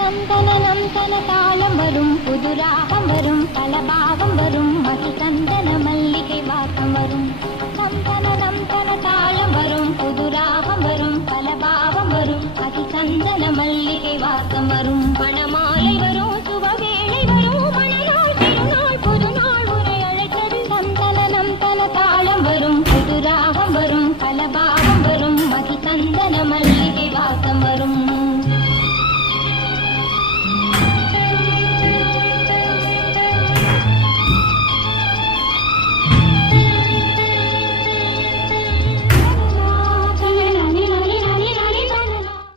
சந்தனம் தன தாளம் வரும், புது ராகம் வரும், பலபாவம் வரும், மதி சந்தன மல்லிகை வாசம் வரும். சந்தனம் தன தாளம் வரும், புது ராகம் வரும், பலபாவம் வரும், மதி சந்தன மல்லிகை வாசம் வரும். மணமாலை வரும், சுபவேளை வரும், மணநாள் திருநாள் புதுநாள் உரை அழைத்தது. சந்தனம் தன தாளம் வரும், புது ராகம் வரும், பலபாவம் வரும், மதி சந்தன மல்லிகை வாசம் வரும்.